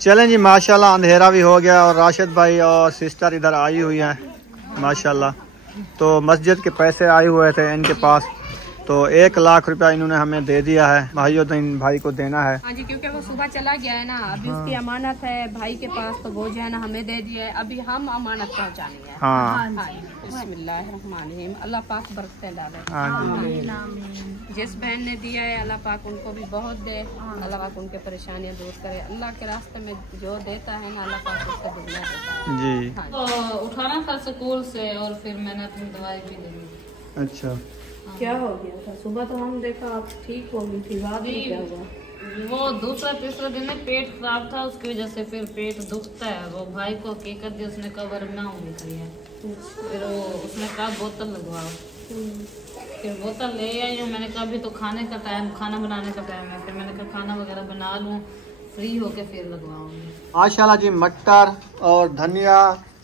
चलें जी, माशाल्लाह अंधेरा भी हो गया और राशिद भाई और सिस्टर इधर आई हुई हैं माशाल्लाह। तो मस्जिद के पैसे आए हुए थे इनके पास, तो 1 लाख रुपया इन्होंने हमें दे दिया है। भाइयों तो इन भाई को देना है। हाँ जी, क्योंकि वो सुबह चला गया है ना, अभी उसकी अमानत है भाई के पास, तो वो जो है ना हमें दे दिया है, अभी हम अमानत पहुँचानी है। हाँ, बिस्मिल्लाहिर्रहमानिर्रहीम। अल्लाह पाक बरकतें डाले। जिस बहन ने दिया है अल्लाह पाक उनको भी बहुत दे, अल्लाह पाक उनके परेशानियाँ दूर करे। अल्लाह के रास्ते में जो देता है ना अल्लाह पाक उसका दुगना देता है जी। हाँ। उठाना था स्कूल से और फिर मैंने अपनी दवाई भी ली। अच्छा, क्या हो गया था? सुबह तो हम देखा आप ठीक हो गई थी, बाद में क्या हुआ? वो दूसरा तीसरा दिन में पेट खराब था, उसकी वजह से फिर पेट दुखता है। वो भाई को हकीकत दी, उसने कहा वरना निकली है। फिर वो उसने कहा बोतल लगवाओ, फिर बोतल ले आई हूँ। मैंने कहा अभी तो खाने का टाइम, खाना बनाने का टाइम है। फिर मैंने कहा खाना वगैरह बना लूँ, फ्री होके फिर लगवाऊंगी। माशाल्लाह जी, मटर और धनिया,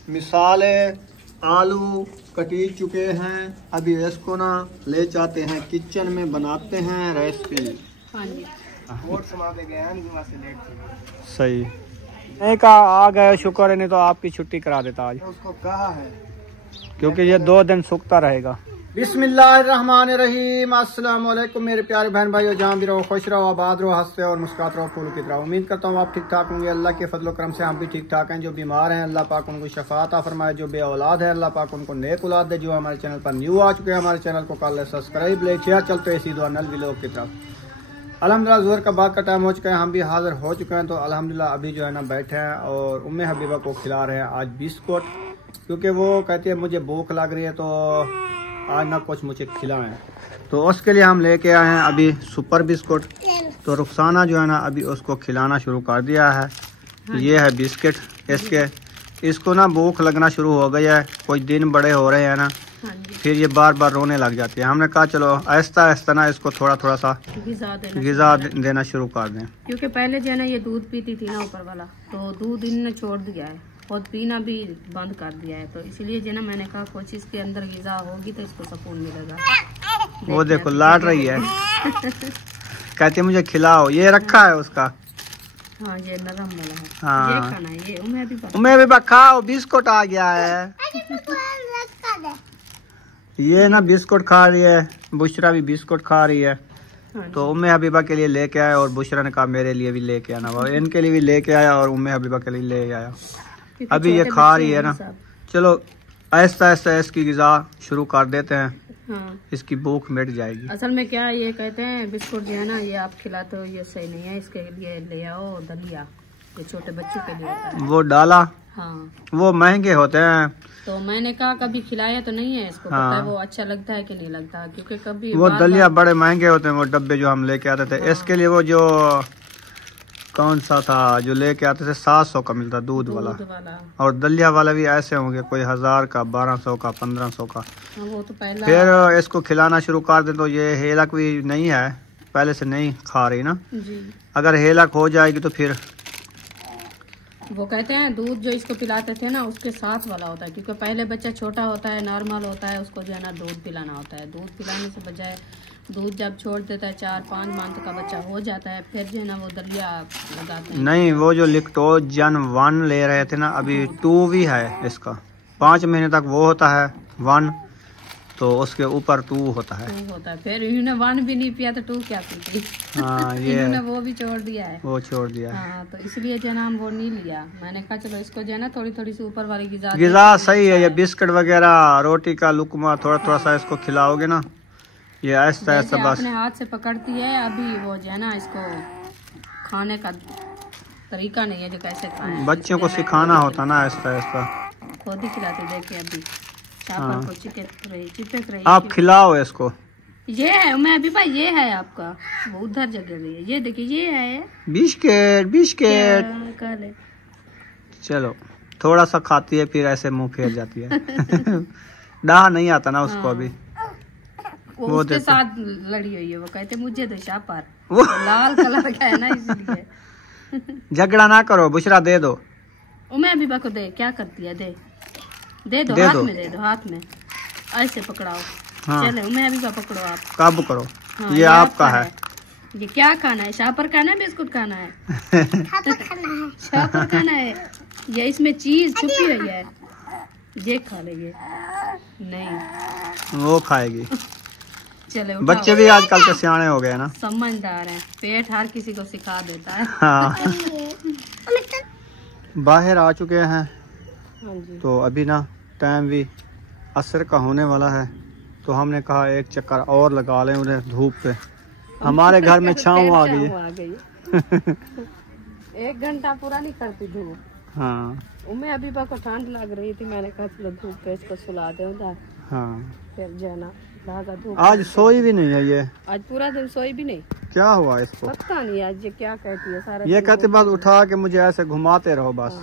मिसाले, आलू कटी चुके हैं। अभी इसको ना ले जाते हैं किचन में, बनाते हैं रेसिपी। हाँ जी, सही नहीं कहा, आ गए शुक्र है, नहीं तो आपकी छुट्टी करा देता आज। उसको कहा है क्योंकि ये 2 दिन सूखता रहेगा। बिस्मिल्लाहिर्रहमानिर्रहीम। अस्सलाम वालेकुम मेरे प्यारे बहन भाइयों, जहाँ भी रहो खुश रहो, आबाद रहो, हंसते और मुस्कुराते रहो, फूल की तरह। उम्मीद करता हूँ आप ठीक ठाक होंगे। अल्लाह के फजल करम से हम भी ठीक ठाक हैं। जो बीमार हैं अल्लाह पाक उनको शफात फरमाए, जो बे औलाद है अल्लाह पाक उनको नेक औलाद दे। जो हमारे चैनल पर न्यू आ चुके हैं, हमारे चैनल को कर ले सब्सक्राइब, ले शेयर। चलते इसी दुआ नल व्लॉग की तरफ। अल्हम्दुलिल्लाह ज़ोहर का बाद का टाइम हो चुका है, हम भी हाजिर हो चुके हैं। तो अल्हम्दुलिल्लाह अभी जो है ना बैठे हैं और उम्मे हबीबा को खिला रहे हैं आज बिस्कुट, क्योंकि वो कहती है मुझे भूख लग रही है तो आज ना कुछ मुझे खिलाएं। तो उसके लिए हम लेके आए हैं अभी सुपर बिस्कुट। तो रुखसाना जो है ना अभी उसको खिलाना शुरू कर दिया है। ये है बिस्किट इसके, इसको ना भूख लगना शुरू हो गई है, कुछ दिन बड़े हो रहे हैं ना, फिर ये बार बार रोने लग जाती है। हमने कहा चलो आहिस्ता आहिस्ता ना इसको थोड़ा थोड़ा सा ग़िज़ा देना शुरू कर दें। क्योंकि पहले जो है ना ये दूध पीती थी ना ऊपर वाला, तो दूध इन्होंने छोड़ दिया है, खुद पीना भी बंद कर दिया है। तो इसलिए जो ना मैंने कहा कुछ इसके अंदर ग़िज़ा होगी तो इसको सुकून मिलेगा। वो देखो लाट रही है कहती है मुझे खिलाओ। ये रखा है उसका। हाँ, ये नरम वाला है। हाँ, ये खाना है, ये उम्मे भी खाओ, बिस्कुट आ गया है। ये ना बिस्कुट खा रही है, बुशरा भी बिस्कुट खा रही है। तो उम्मे हबीबा के लिए लेके आया और बुशरा ने कहा मेरे लिए भी लेके आना। वो इनके लिए भी लेके आया और उम्मे हबीबा के लिए ले आया। अभी ये खा रही है ना, चलो आहिस्ता आहिस्ता इसकी ग़िज़ा शुरू कर देते हैं। हाँ, इसकी भूख मिट जाएगी। असल में क्या ये कहते हैं बिस्कुट जो है ना ये आप खिलाते हो ये सही नहीं है, इसके लिए ले आओ दलिया, ये छोटे बच्चों के लिए होता है। वो डाला, हाँ, वो महंगे होते हैं। तो मैंने कहा कभी खिलाया तो नहीं है इसको। हाँ, पता है वो अच्छा लगता है कि नहीं लगता, क्योंकि कभी वो दलिया बड़े महंगे होते हैं, वो डब्बे जो हम लेके आते थे। हाँ, इसके लिए वो जो कौन सा था जो लेके आते थे 700 का मिलता दूध वाला, और दलिया वाला भी ऐसे होंगे कोई 1000 का, 1200 का, 1500 का। वो तो पहला। फिर इसको खिलाना शुरू कर दे तो ये हेलक भी नहीं है, पहले से नहीं खा रही ना जी। अगर हेलक हो जाएगी तो फिर वो कहते हैं दूध जो इसको पिलाते थे ना उसके साथ वाला होता है, क्योंकि पहले बच्चा छोटा होता है, नॉर्मल होता है, उसको जो है ना दूध पिलाना होता है। दूध पिलाने से बजाय दूध जब छोड़ देता है 4-5 मंथ का बच्चा हो जाता है, फिर जो है ना वो दलिया लगाते हैं। नहीं, वो जो लिक्टोजन 1 ले रहे थे ना, अभी 2 भी है इसका। 5 महीने तक वो होता है 1, तो उसके ऊपर 2 होता है। फिर इन्होंने 1 भी नहीं पिया तो 2 क्या पीती। हाँ, ये इन्होंने वो भी छोड़ दिया है। वो छोड़ दिया है। हाँ, तो इसलिए जो है ना हम वो नहीं लिया। मैंने कहा चलो इसको जो है ना थोड़ी थोड़ी सी ऊपर वाली ग़िज़ा सही है। ये बिस्किट वगैरह, रोटी का लुकमा थोड़ा थोड़ा सा इसको खिलाओगे ना, ये आहिस्ता आहिस्ता बस अपने हाथ से पकड़ती है। अभी वो जो है ना इसको खाने का तरीका नहीं है जो कैसे खाएं। बच्चों को सिखाना होता ना आहिस्ता आहिस्ता। खुद ही खिलाती देखिए अभी। हाँ, को चिपक रही। आप खिलाओ इसको। ये है मैं अभी भाई, ये है आपका, वो उधर जगह रही है। ये देखिए ये है बिस्किट। बिस्किट चलो थोड़ा सा खाती है फिर ऐसे मुंह फेर जाती है डाह नहीं आता ना उसको। अभी वो उसके साथ लड़ी हुई है। वो कहते मुझे दो शापर, वो लाल कलर का है ना इसलिए। झगड़ा ना करो, बुशरा दे दो। मैं अभी को दे, क्या करती है? दे दो हाथ में, दे दो हाथ में, ऐसे पकड़ाओ। हाँ, चले मैं अभी पकड़ो, आप काबू करो। हाँ, ये आपका है, ये क्या खाना है? शापर खाना है, बिस्कुट खाना है? शापर खाना है। ये इसमें चीज छुपी हुई है, ये खा लेंगे। नहीं वो खाएगी। चले बच्चे भी आजकल के सियाने हो गए ना, समझदार है। पेट हर किसी को सिखा देता है। हाँ। बाहर आ चुके हैं। हाँ जी। तो अभी ना टाइम भी असर का होने वाला है, तो हमने कहा एक चक्कर और लगा लें उन्हें धूप पे। हमारे घर में छाँव आ गई है। 1 घंटा पूरा नहीं करती धूप। हाँ उम्मीद अभी को ठंड लग रही थी, मैंने कहा चलो धूप पे इसको सुला दे उधर। हाँ फिर जाना धूप। आज सोई भी नहीं है ये। आज पूरा दिन सोई भी नहीं। क्या हुआ इसको? पता नहीं आज ये क्या कहती है। सारा ये कहते बस उठा के मुझे ऐसे घुमाते रहो बस।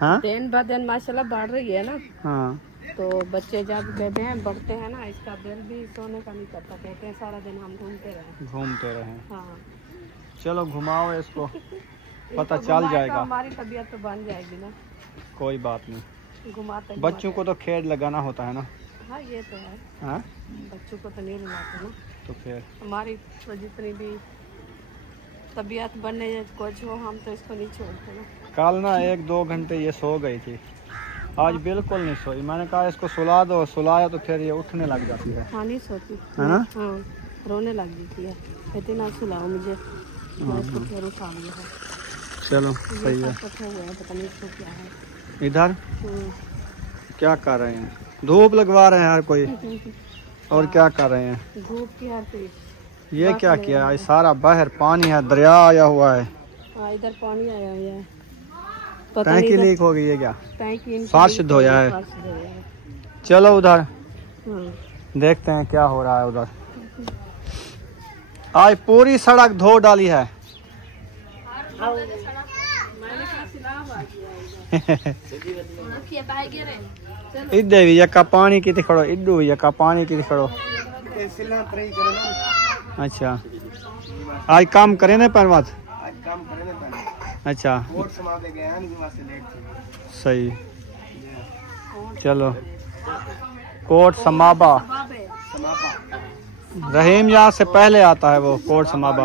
हाँ दिन ब दिन माशाल्लाह बढ़ रही है ना। हाँ तो बच्चे जब कहते हैं बढ़ते हैं ना, इसका दिल भी सोने का नहीं करता। कहते हैं सारा दिन हम घूमते रहे। हाँ चलो घुमाओ इसको, पता चल जाएगा। हमारी तबीयत तो बन जाएगी ना। कोई बात नहीं, घुमाते बच्चों को तो खेल लगाना होता है ना। हाँ ये तो है। हाँ बच्चों को तो नहीं रुलाते ना। तो फिर हमारी तो जितनी भी तबीयत बनने कुछ हो, हम तो इसको नहीं छोड़ते ना। कल ना 1-2 घंटे ये सो गई थी, आज बिल्कुल नहीं सोई। मैंने कहा इसको सुला दो, सुलाया तो फिर ये उठने लग जाती है। हाँ नहीं सोती है ना। हाँ रोने लग जाती है, कहती ना सुलाओ मुझे, मैं इसको फिर उठा लिया है। चलो सही है। पता नहीं इसको क्या है। इधर क्या कर रहे हैं? धूप लगवा रहे हैं हर कोई। और क्या कर रहे हैं? धूप की हर कोई। ये क्या किया है? सारा बाहर पानी है, दरिया आया हुआ है। हाँ इधर पानी आया हुआ है। टैंकी लीक हो गई है क्या? टैंकी फर्श धोया है। चलो उधर देखते हैं क्या हो रहा है उधर। आज पूरी सड़क धो डाली है। इधर भी यका पानी की खड़ो, इधर भी यका पानी की खड़ो। अच्छा आज काम करे ना परवात। अच्छा सही। चलो कोट समाबा, रहीम यहाँ से पहले आता है वो कोट समाबा।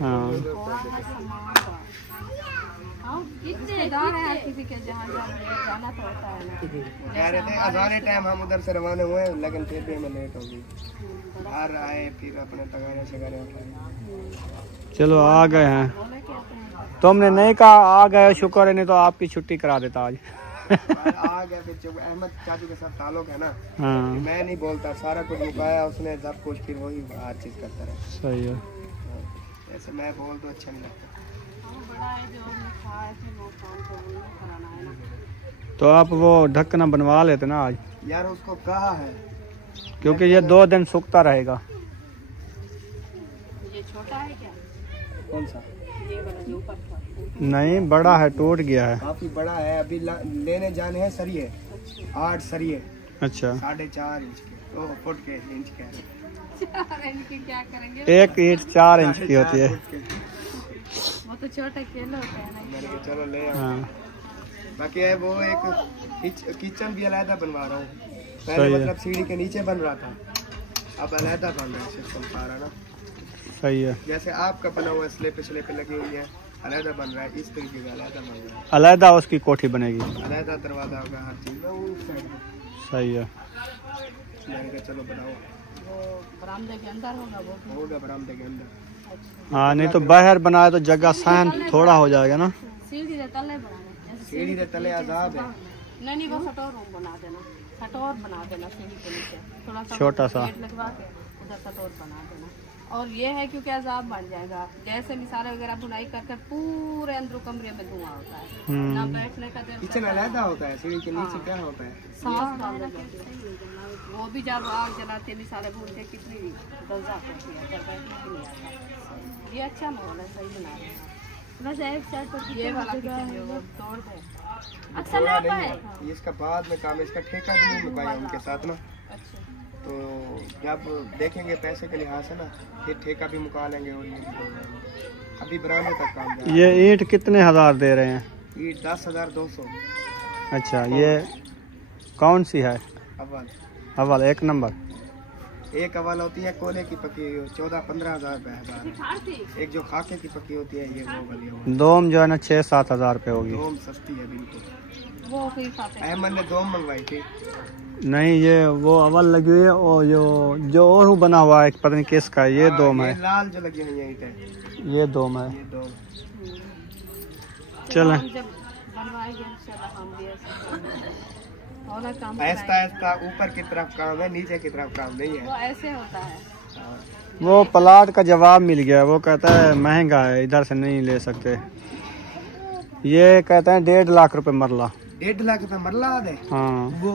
हाँ किसी के जहाँ जाना तो होता है ना। कह रहे थे अजाने टाइम हम उधर से रवाना हुए, लेकिन फिर भी हमें लेट हो गई। घर आए फिर अपने तगारे शगारे उठाए। चलो आ गए हैं। तुमने नहीं कहा आ गए, शुक्र है, नहीं तो आपकी छुट्टी करा देता आज। आ गया फिर अहमद चाचू के साथ ताल्लुक है ना। हाँ मैं नहीं बोलता, सारा कुछ मुकाया उसने, सब कुछ फिर वही हर चीज करता रहा। सही है। ऐसे मैं बोल तो अच्छा नहीं लगता। तो आप वो ढक्कना बनवा लेते ना आज। यार उसको कहा है, क्योंकि ये 2 दिन सूखता रहेगा। ये छोटा है क्या? कौन सा? ये वाला जो ऊपर था। नहीं बड़ा है, टूट गया है। काफी बड़ा है। अभी लेने जाने हैं सरिये, 8 सरिये। अच्छा 4.5 इंच के, फुट के, इंच के। 4 इंच की क्या करेंगे? 1 ईंट 4 इंच की होती है। वो तो छोटा केला होता है ना। मैंने कहा चलो ले आओ। हाँ बाकी है वो एक किचन भी अलहदा बनवा रहा हूँ। सही पहले है। मतलब सीढ़ी के नीचे बन रहा था, अब अलहदा बन रहा है सिस्टम सारा ना। सही है। जैसे आपका बना हुआ स्लेपे स्लेपे लगी हुई है, अलहदा बन रहा है, इस तरीके का अलहदा बन रहा है। अलहदा उसकी कोठी बनेगी। अलहदा दरवाजा होगा, हर चीज उस साइड में। सही है। मैंने कहा चलो बनाओ। वो बरामदे के अंदर होगा बरामदे के अंदर। हाँ नहीं तो बाहर बनाए तो जगह सहन थोड़ा हो जाएगा ना। सीढ़ी के तले बनाना। सीढ़ी के तले आजाद है। नहीं वो सटोर रूम बना देना, सटोर बना देना सीढ़ी के नीचे थोड़ा सा छोटा सा गेट लगवा के उधर सटोर बना देना। और ये है क्योंकि अजाब बन जाएगा, जैसे मिसाले वगैरह बुनाई करके पूरे अंदर कमरे में धुआं होता है ना, बैठने का दिल किचन अलहदा होता है, सीढ़ी के नीचे क्या होता है। सांस डालने के वो भी जब आग जलाते मिसाले भूनते कितनी गलजा करती है, जब बैठने की नहीं आता। ये अच्छा माहौल है, सही बना रहे हैं। वैसे एक साइड पर ये वाला किचन है वो तोड़ दे, अक्सर ना पाए। इसका बाद में काम है, इसका ठेका भी नहीं मुकाया उनके साथ ना। अच्छा तो जब देखेंगे पैसे के लिहाज से ना, फिर ठेका भी मुका लेंगे। और अभी बरामदे तक काम जा रहा है। ये ईंट कितने हजार दे रहे हैं? ईंट 10,200। अच्छा ये कौन सी है? अव्वल अव्वल 1 नंबर। एक अवल होती है कोले की पकी 14-15 हजार रुपए। एक जो खाके की पकी होती है ये वो वाली है। दोम जो है ना 6-7 हजार रुपये होगी। दोम सस्ती है बिल्कुल। वो कोई खाते हैं। अहमद ने दोम मंगवाई थी। नहीं ये वो अवल लगी हुई है और जो और बना हुआ है पता नहीं किसका है, ये दोम है। लाल जो लगी हुई है ईंटें, ये दोम है। ये दोम। चलें जब बनवाएंगे इंशाल्लाह हम भी ऐसे और काम ऐसा ऐसा ऊपर की तरफ काम है, नीचे की तरफ काम नहीं है। वो ऐसे होता है। वो प्लाट का जवाब मिल गया, वो कहता है महंगा है इधर से नहीं ले सकते। ये कहते हैं 1.5 लाख रुपए मरला। 1.5 लाख रुपए मरला है। हाँ वो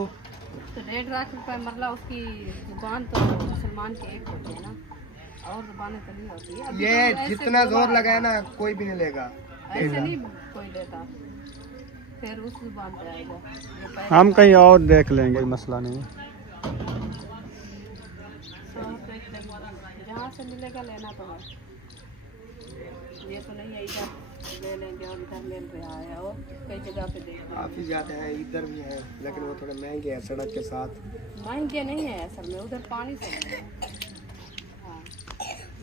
तो 1.5 लाख रुपए मरला उसकी जुबान तो मुसलमान की एक होती है ना, और जुबानें तो नहीं होती है। ये तो जितना जोर लगाए ना कोई भी नहीं लेगा। ऐसे नहीं कोई लेता, फिर उस जुबान पे आएगा। हम कहीं और देख लेंगे, मसला नहीं। जहाँ से मिलेगा लेना तो है, ये तो नहीं है इधर ले लेंगे और इधर ले रहा है, और कई जगह पे देख काफी ज्यादा है, इधर भी है लेकिन वो थोड़े महंगे हैं सड़क के साथ। महंगे नहीं है असल में, उधर पानी से है। हाँ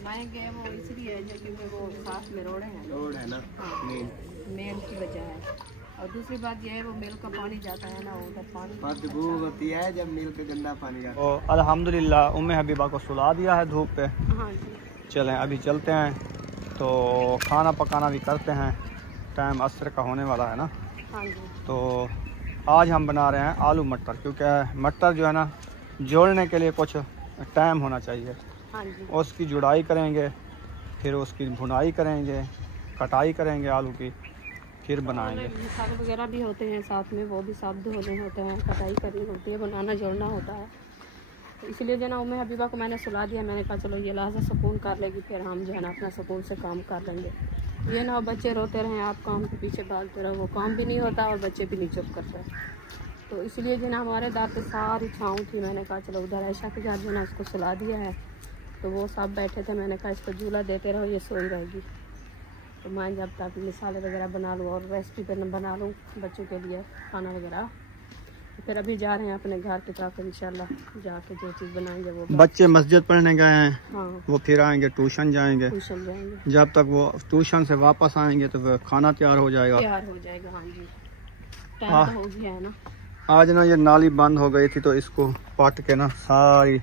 महंगे वो इसलिए है जो क्योंकि वो साथ में रोड है। रोड है ना। हाँ मेन मेल की वजह है। और दूसरी बात यह है वो मिल का पानी जाता है ना, उधर पानी बदबू होती है जब मिल पे गंदा पानी जाता तो अल्हम्दुलिल्लाह उम्मे हबीबा को सुला दिया है धूप पे। हाँ जी। चलें अभी चलते हैं, तो खाना पकाना भी करते हैं, टाइम असर का होने वाला है ना। हाँ जी। तो आज हम बना रहे हैं आलू मटर, क्योंकि मटर जो है ना जोड़ने के लिए कुछ टाइम होना चाहिए। हाँ जी। उसकी जुड़ाई करेंगे, फिर उसकी भुनाई करेंगे, कटाई करेंगे आलू की, फिर बनाएंगे। मसाले वगैरह भी होते हैं साथ में, वो भी साथ धोने होते हैं, कटाई करनी होती है, बनाना जोड़ना होता है। तो इसलिए जो ना उम्मे हबीबा को मैंने सुला दिया। मैंने कहा चलो ये लहजा सुकून कर लेगी, फिर हम जो है ना अपना सुकून से काम कर लेंगे। ये ना बच्चे रोते रहें, आप काम के पीछे भागते रहो, वो काम भी नहीं होता और बच्चे भी नहीं चुप करते। तो इसलिए जो ना हमारे दांत पे सारी छाँव थी। मैंने कहा चलो उधर ऐशा के साथ जो ना उसको सुला दिया है, तो वो सब बैठे थे। मैंने कहा इसको झूला देते रहो, ये सोई रहेगी। तो मैं जब तक मिसाले वगैरह बना लूँ और रेसिपी बना लूँ बच्चों के लिए खाना वगैरह, तो फिर अभी जा रहे हैं अपने घर की तरफ। इंशाल्लाह जाके जो चीज़ बनाएंगे वो बच्चे मस्जिद पढ़ने गए हैं। हाँ वो फिर आएंगे, ट्यूशन जाएंगे। ट्यूशन जाएंगे। जब तक वो ट्यूशन से वापस आएंगे तो फिर खाना तैयार हो जाएगा। तैयार हो जाएगा। हाँ जी टाइम तो हो गया है ना। आज ना ये नाली बंद हो गई थी, तो इसको पट के ना सारी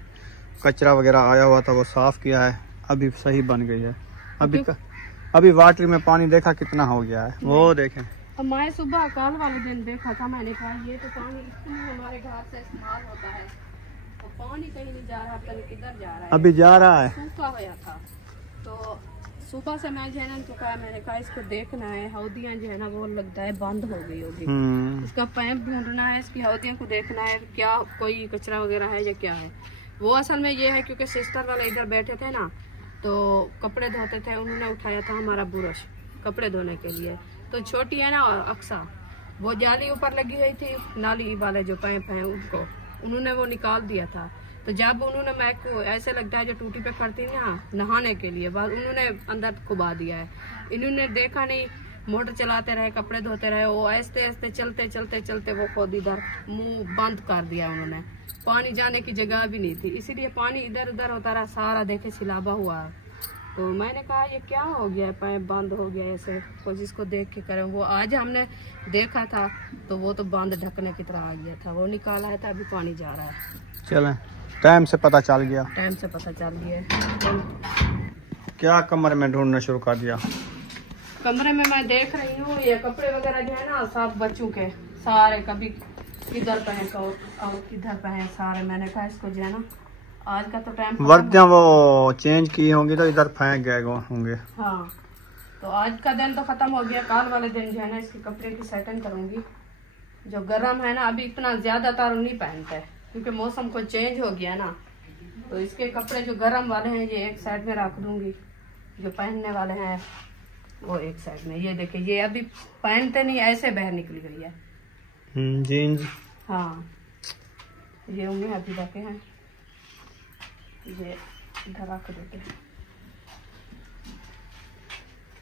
कचरा वगैरह आया हुआ था वो साफ किया है, अभी सही बन गई है। अभी वाटर में पानी देखा कितना हो गया है, वो देखें। अब मैं सुबह कल वाले दिन देखा था, मैंने कहा ये तो पानी इसमें हमारे घर से इस्तेमाल होता है, तो पानी कहीं नहीं जा रहा, पता नहीं किधर जा रहा है। अभी जा रहा है। सूखा हुआ था, तो सुबह से मैं जो है ना इनको कहा, मैंने कहा इसको देखना है, हौदियाँ जो है ना वो लगता है बंद हो गई होगी, इसका पैप ढूंढना है, इसकी हौदियों को देखना है क्या कोई कचरा वगैरह है या क्या है। वो असल में ये है क्योंकि सिस्टर वाले इधर बैठे थे ना, तो कपड़े धोते थे, उन्होंने उठाया था हमारा ब्रश कपड़े धोने के लिए। तो छोटी है ना अक्सा, वो जाली ऊपर लगी हुई थी, नाली वाले जो पाइप हैं उनको उन्होंने वो निकाल दिया था। तो जब उन्होंने मैं को ऐसे लगता है जो टूटी पे करती ना नहाने के लिए, बाद उन्होंने अंदर कुबा दिया है। इन्होंने देखा नहीं, मोटर चलाते रहे, कपड़े धोते रहे, वो ऐसे ऐसे चलते चलते चलते वो खुद इधर मुंह बंद कर दिया उन्होंने। पानी जाने की जगह भी नहीं थी, इसीलिए पानी इधर उधर होता रहा, सारा देखे सिलाबा हुआ। तो मैंने कहा ये क्या हो गया, पाइप बंद हो गया ऐसे, कुछ इसको देख के करें। वो आज हमने देखा था तो वो तो बंद ढकने की तरह आ गया था, वो निकाला है था, अभी पानी जा रहा है। चलें टाइम से पता चल गया। टाइम से पता चल गया। क्या कमरे में ढूंढना शुरू कर दिया? कमरे में मैं देख रही हूँ ये कपड़े वगैरह जो है ना सब बच्चों के सारे, कभी किधर पे हैं और किधर पे हैं सारे। मैंने कहा इसको जो है ना आज का तो टाइम वर्दियाँ वो चेंज की होंगी तो इधर फेंक गए होंगे। हाँ तो आज का दिन तो खत्म हो गया, कल वाले दिन जो है ना इसके कपड़े की सेटिंग करूंगी। जो गर्म है ना अभी इतना ज्यादातर नहीं पहनते क्योंकि मौसम को चेंज हो गया ना, तो इसके कपड़े जो गर्म वाले हैं ये एक साइड में रख दूंगी, जो पहनने वाले हैं वो एक साइड में। ये देखिए ये अभी पहनते नहीं, ऐसे बाहर निकल गई है जीन्स। हाँ ये उम्मीद अभी रखे हैं, ये इधर रख देते हैं।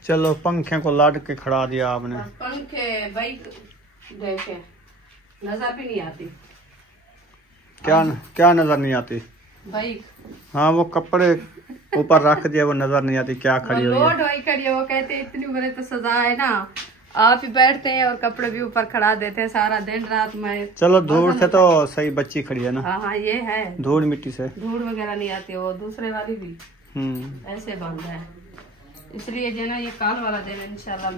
चलो पंखे को लाद के खड़ा दिया आपने। पंखे भाई देखे नजर भी नहीं आती। क्या क्या नजर नहीं आती? भाई हाँ वो कपड़े ऊपर रख दिया, वो नजर नहीं आती क्या खड़ी हुई है। लोड वही करिए, वो कहते हैं इतनी बड़े तो सजा है ना, आप ही बैठते हैं और कपड़े भी ऊपर खड़ा देते हैं सारा दिन रात में। चलो धूल से तो सही बच्ची खड़ी है ना। हाँ हाँ ये है, धूल मिट्टी से धूल वगैरह नहीं आती। वो दूसरे वाली भी ऐसे बंद है, इसलिए जो है ना ये काल वाला दिन इंशाल्लाह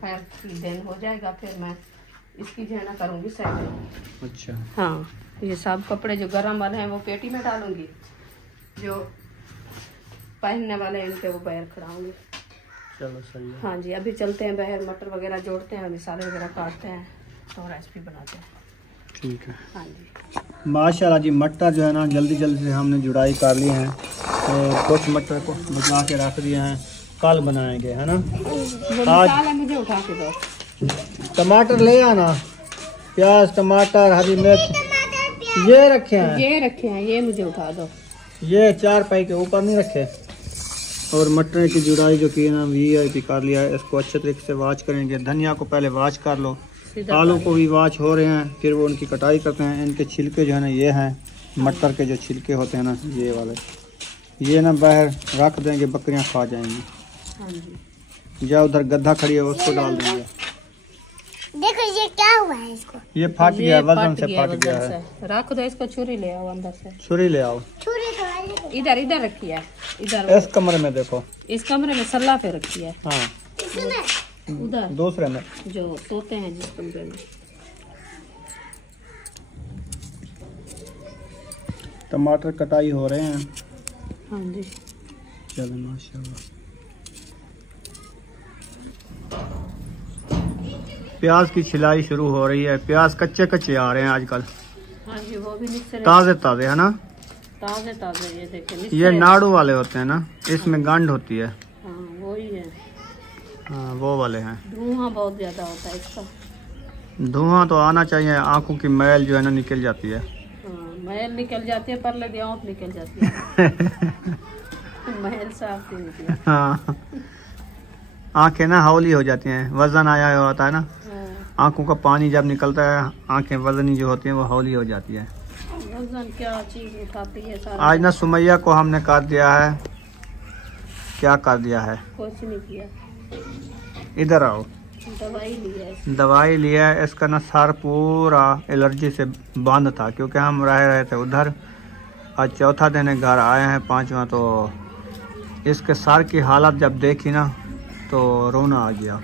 खैर दिन हो जाएगा, फिर मैं इसकी जो है ना करूँगी सेटिंग। अच्छा हाँ ये सब कपड़े जो गर्म वाले हैं वो पेटी में डालूंगी, जो पहनने वाले हैं इनके वो बाहर खड़ाऊंगी। चलो सही है। हाँ जी अभी चलते हैं बाहर, मटर वगैरह जोड़ते हैं, मसाले वगैरह काटते हैं तो रेसिपी बनाते हैं। ठीक है। हाँ जी माशाल्लाह जी मटर जो है ना जल्दी जल्दी से हमने जुड़ाई कर ली है, तो कुछ मटर को बचा के रख दिए हैं, कल बनाएंगे है ना। मसाला मुझे उठा के दो। टमाटर ले आना, प्याज टमाटर हरी मिर्च ये रखे हैं, ये मुझे उठा दो। ये 4 पाई के ऊपर नहीं रखे। और मटर की जुड़ाई जो की ना VIP कर लिया है, इसको अच्छे तरीके से वाश करेंगे। धनिया को पहले वाश कर लो, आलू को भी वाश हो रहे हैं, फिर वो उनकी कटाई करते हैं। इनके छिलके जो है ना ये हैं मटर के जो छिलके होते हैं ना ये वाले, ये ना बाहर रख देंगे, बकरियां खा जाएंगी। हाँ जी या उधर गड्ढा खड़ी है उसको डाल देंगे। देखो ये क्या हुआ है इसको, ये फट गया, वजन से फट गया है। रख दो इसको, छुरी ले आओ अंदर से। छुरी ले आओ, छुरी तो है इधर इधर रखी है, इधर इस कमरे में देखो, इस कमरे में सल्ला पे रखी है। हाँ इसमें। उधर दूसरे में जो सोते हैं जिस कमरे में। टमाटर कटाई हो रहे हैं। हाँ जी चलो माशाल्लाह। प्याज की छिलाई शुरू हो रही है। प्याज कच्चे कच्चे आ रहे हैं आजकल, हाँ जी वो भी निकसे ताजे ताजे है ना। ताजे ताजे ये देखे ये नाड़ू वाले होते हैं ना, इसमें गांड होती है। हाँ वही है, हाँ वो वाले हैं। धुआं बहुत ज्यादा होता है इसका। धुआं तो आना चाहिए, आंखों की मैल जो है ना निकल जाती है। हाँ मैल निकल जाती है, पर लगे आँख निकल जाती है। महल साफ नहीं होती है। हाँ आंखें ना हौली हो जाती हैं, वजन आया हुआ होता है ना, हाँ, आंखों का पानी जब निकलता है आंखें वजनी जो होती हैं वो हौली हो जाती है। वजन क्या चीज उठाती है सारा। आज ना सुमैया को हमने कर दिया है, क्या कर दिया है, कुछ नहीं किया, इधर आओ, दवाई ली है। दवाई लिया है। इसका ना सर पूरा एलर्जी से बंद था, क्योंकि हम रह रहे थे उधर। आज चौथा दिन है, घर आए हैं 5वां, तो इसके सर की हालत जब देखी ना तो रोना आ गया।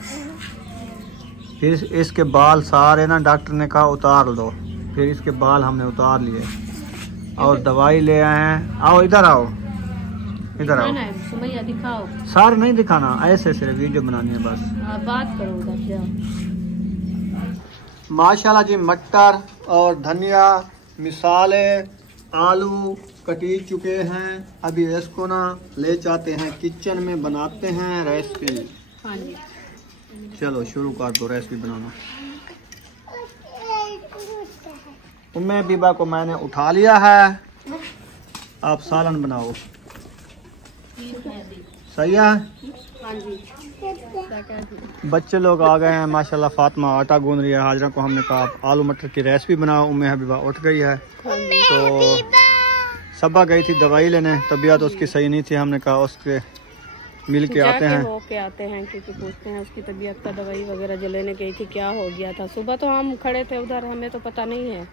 फिर इसके बाल सारे ना डॉक्टर ने कहा उतार दो, फिर इसके बाल हमने उतार लिए और दवाई ले आए हैं। आओ इधर आओ, इधर आओ। सुमैया दिखाओ। सर नहीं दिखाना, ऐसे सिर्फ वीडियो बनानी है बस। बात करो उधर जाओ। माशाल्लाह जी मटर और धनिया मिसाले आलू कटी चुके हैं। अभी इसको ना ले जाते हैं किचन में, बनाते हैं रेसिपी। हाँ जी चलो शुरू कर दो रेसिपी बनाना। उम्मे बीबा को मैंने उठा लिया है, आप सालन बनाओ। सही है। हाँ जी बच्चे लोग आ गए हैं माशाल्लाह। फातिमा आटा गूंद रही है, हाजरा को हमने कहा आलू मटर की रेसिपी बनाओ। उम्मे हबीबा उठ गई है, तो सबा गई थी दवाई लेने, तबीयत उसकी सही नहीं थी। हमने कहा उसके मिल के आते हैं, होके आते हैं, क्योंकि पूछते हैं उसकी तबीयत का, दवाई वगैरह जो लेने गई थी क्या हो गया था। सुबह तो हम खड़े थे उधर, हमें तो पता नहीं है,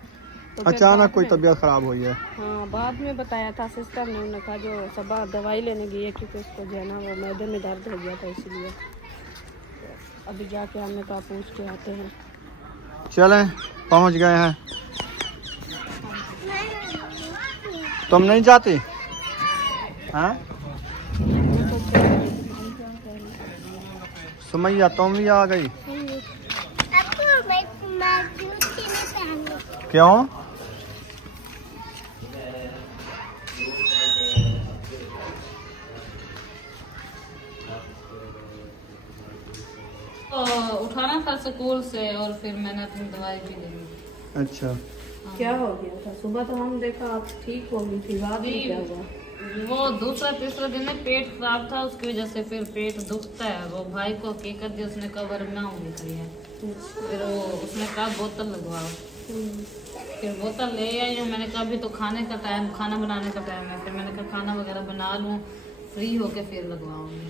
तो फिर अचानक कोई तबीयत खराब हुई है। हाँ बाद में बताया था सिस्टर ने, उन्होंने कहा जो सुबह दवाई लेने गई है, क्योंकि उसको जो है ना वो मैदे में दर्द हो गया था, इसलिए तो अभी जाके हमने कहा पूछ के आते हैं। चलें पहुंच गए हैं। तुम नहीं जाती हाँ? सुमैया तुम भी आ गई, क्यों? तो उठाना था स्कूल से, और फिर मैंने अपनी दवाई भी ले ली। अच्छा क्या हो गया था? सुबह तो हम देखा आप ठीक हो गई थी, बाद में क्या हुआ? वो दूसरा तीसरा दिन में पेट खराब था, उसकी वजह से फिर पेट दुखता है। वो भाई को हकीकत दी, उसने कहा वरना होने करी है, फिर वो उसने कहा बोतल लगवाओ। फिर बोतल ले आई हूँ। मैंने कहा अभी तो खाने का टाइम, खाना बनाने का टाइम है। फिर मैंने कहा खाना वगैरह बना लूँ, फ्री होके फिर लगवाऊंगी।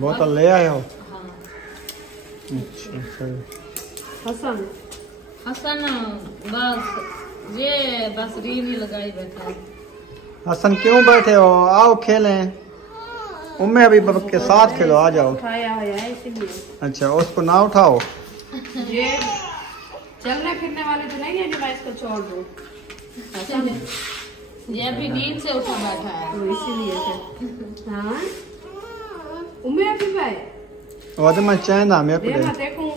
बोतल ले आए हो? हाँ। अच्छा सही। हसन बस रील ही लगाई बैठा है। हसन क्यों बैठे हो? आओ खेलें। उम्मे अभी बब के साथ खेलो, आ जाओ। अच्छा उसको ना उठाओ। ये चलने फिरने वाली तो नहीं है जो मैं इसको छोड़ दूँ। ये अभी नींद से उठा बैठा है तो इसीलिए फिर। हाँ उम्मे अभी भाई वो तो मैं चाहना मेरे को मैं देखूं।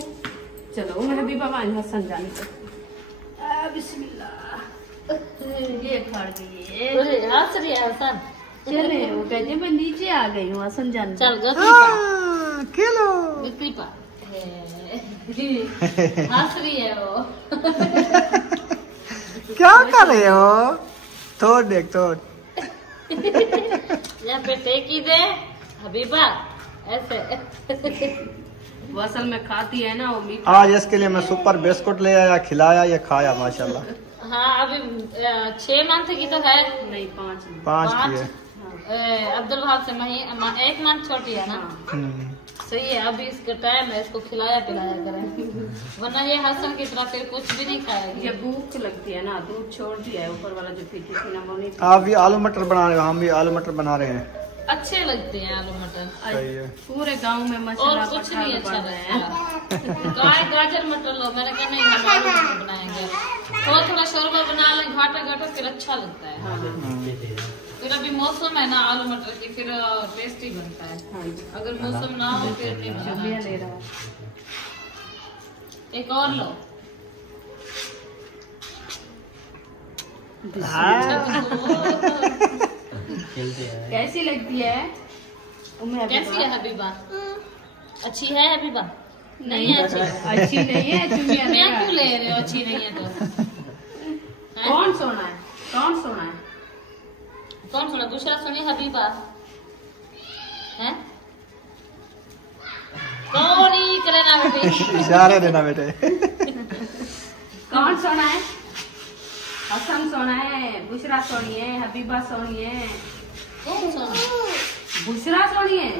चलो उम्मे अभी बाबा हसन जाने को। बिस्मिल्लाह। ये खड़ गई हंस रही है हसन। चले वो कहते मैं नीचे आ गई हूँ हसन जाने। चल खेलो। हंस रही है वो। क्या कर रहे हो? तोड़ देख तोड़। यहाँ पे टेकी दे हबीबा ऐसे। वो असल में खाती है ना वो मीठा। आज इसके लिए मैं सुपर बिस्कुट ले आया, खिलाया, ये खाया माशाल्लाह। हाँ अभी 6 मंथ की तो है नहीं 5 की है। अब्दुल वहाब से 1 मंथ छोटी है ना। सही है, अभी इसका टाइम है, इसको खिलाया पिलाया करें। वरना ये हसन की तरह फिर कुछ भी नहीं खाएगी। ये भूख लगती है ना, दूध छोड़ दिया है ऊपर वाला जो पीती थी ना वो नहीं। आप भी आलू मटर बना रहे हो, हम भी आलू मटर बना रहे हैं। अच्छे लगते हैं आलू मटर। सही है। पूरे गांव में और मसाला कुछ नहीं अच्छा लगता। गाजर मटर लो, मैंने कहा नहीं हम आलू मटर बनाएंगे। थोड़ा थोड़ा शोरबा बना लें घाटा घाटा, फिर अच्छा लगता है। फिर अभी मौसम है ना आलू मटर की, फिर टेस्टी बनता है। अगर मौसम ना हो फिर नहीं बनाना। ले रहा है। एक और लो। कैसी लगती है? कैसी है हबीबा? अच्छी है हबीबा? नहीं है अच्छी। अच्छी नहीं है चुनिया। मैं क्यों ले रहे हो अच्छी नहीं है तो? कौन सोना है? कौन सोना है? कौन सुना? दूसरा सुनिए हबीबा है। कौन ही करे ना बेटे। इशारे देना बेटे। कौन सोना है? हसन सोना है, बुशरा सोनी है, हबीबा सोनी है। कौन सोना? बुशरा सोनी है।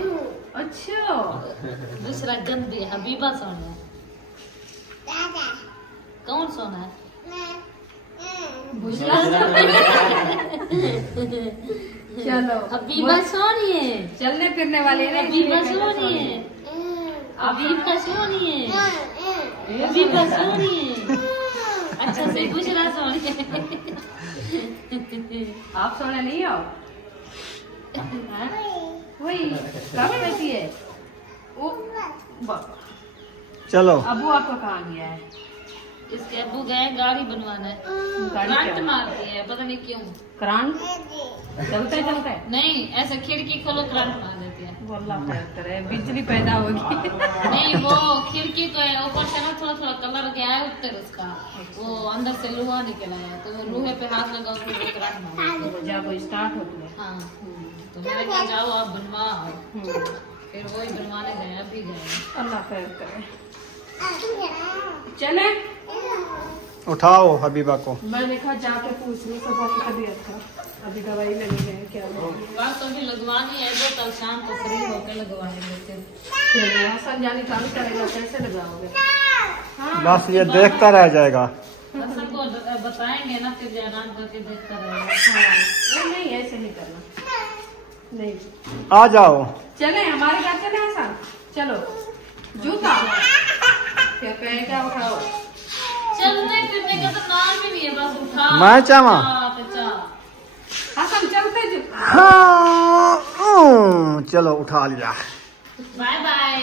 अच्छा दूसरा गंदी हबीबा सोना है। कौन सोना है? बुशरा चलो हबीबा सोनी है। चलने फिरने वाले ने हबीबा सोनी है। हबीबा सोनी है। हबीबा सोनी है। अच्छा से बुशरा सोनी है। आप सोने नहीं हो? वही कब रहती है? चलो अबू आपका कहाँ गया है? इसके अब्बू गए गाड़ी बनवाने। करंट मारती है पता नहीं क्यों। करंट चलते चलते नहीं ऐसे खिड़की खोलो करंट मार देती है। अल्लाह खैर करे, बिजली पैदा होगी। नहीं वो खिड़की तो है, ऊपर से ना थोड़ा थोड़ा कलर गया है उत्तर उसका, वो अंदर से लोहा निकला है, तो वो लोहे पे हाथ लगा उसमें करंट मार जब वो स्टार्ट होती है। हाँ तो मैंने कहा जाओ आप बनवाओ। फिर वही बनवाने गए, अभी गए। अल्लाह खैर करे। चले उठाओ हबीबा को। मैंने कहा जाके पूछ लो सब आपकी तबीयत था, अभी दवाई लेने गए क्या? बात तो अभी लगवानी है, जो कल शाम को फ्री होकर लगवाएंगे। फिर हसन जाने काम करेगा, कैसे लगाओगे? बस ये देखता रह जाएगा। हसन को बताएंगे ना, फिर आराम करके देखता रहेगा। हाँ नहीं ऐसे नहीं करना। नहीं आ जाओ। चले हमारे घर चले हसन। चलो जूता क्या कहे, क्या उठाओ? चलने फिरने का तो नाम ही नहीं है, बस उठा मैं चाहवा हसन चलते जो। हाँ चलो उठा लिया। Bye bye.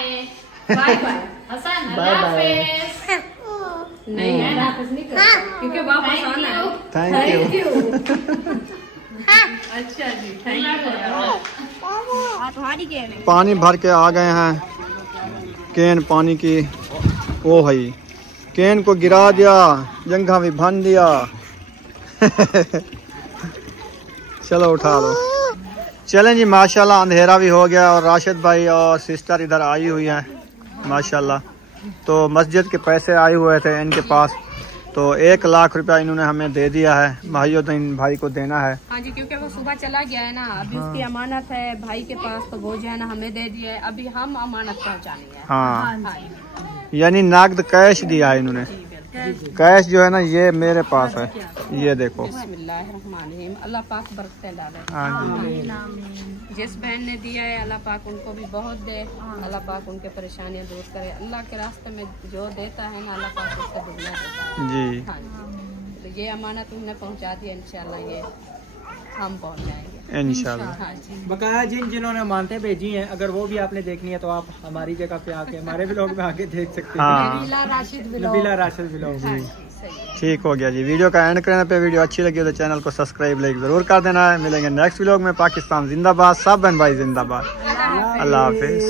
Bye bye Hasan bye bye. नहीं वापस नहीं कर, क्योंकि वापस आना है। Thank you. अच्छा जी थैंक यू। पानी भर के आ गए हैं, कैन पानी की। ओ भाई कैन को गिरा दिया, जंघा भी भन दिया। चलो उठा लो। चलें जी माशाल्लाह, अंधेरा भी हो गया और राशिद भाई और सिस्टर इधर आई हुई हैं माशाल्लाह। तो मस्जिद के पैसे आए हुए थे इनके पास, तो 1 लाख रुपया इन्होंने हमें दे दिया है। भाइयों तो इन भाई को देना है। हाँ जी, क्योंकि वो सुबह चला गया है ना, अभी उसकी अमानत है भाई के पास, तो वो जो है ना हमें दे दिया है, अभी हम अमानत पहुँचानी है। हाँ, यानी नगद कैश दिया है इन्होंने। कैश जो है ना ये मेरे पास है, ये देखो। बिस्मिल्लाहिर्रहमानिर्रहीम। अल्लाह पाक बरकतें डाले। जिस बहन ने दिया है अल्लाह पाक उनको भी बहुत दे, अल्लाह पाक उनके परेशानियां दूर करे। अल्लाह के रास्ते में जो देता है ना अल्लाह पाक उससे दुगना देता है जी। हाँ जी, तो ये अमानत उन्होंने पहुंचा दिया, इंशाल्लाह ये हम पहुंच जाएंगे इंशाल्लाह। हाँ जी। बकाया जिन्होंने मानते भेजी हैं, अगर वो भी आपने देखनी है तो आप हमारी जगह पे आके हमारे व्लॉग में आके देख सकते हैं। हाँ, नबीला राशिद व्लॉग। ठीक हो गया जी। वीडियो का एंड करने पे वीडियो अच्छी लगी तो चैनल को सब्सक्राइब लाइक जरूर कर देना है। मिलेंगे नेक्स्ट व्लॉग में। पाकिस्तान जिंदाबाद, सब बहन भाई जिंदाबाद। अल्लाह हाफिज।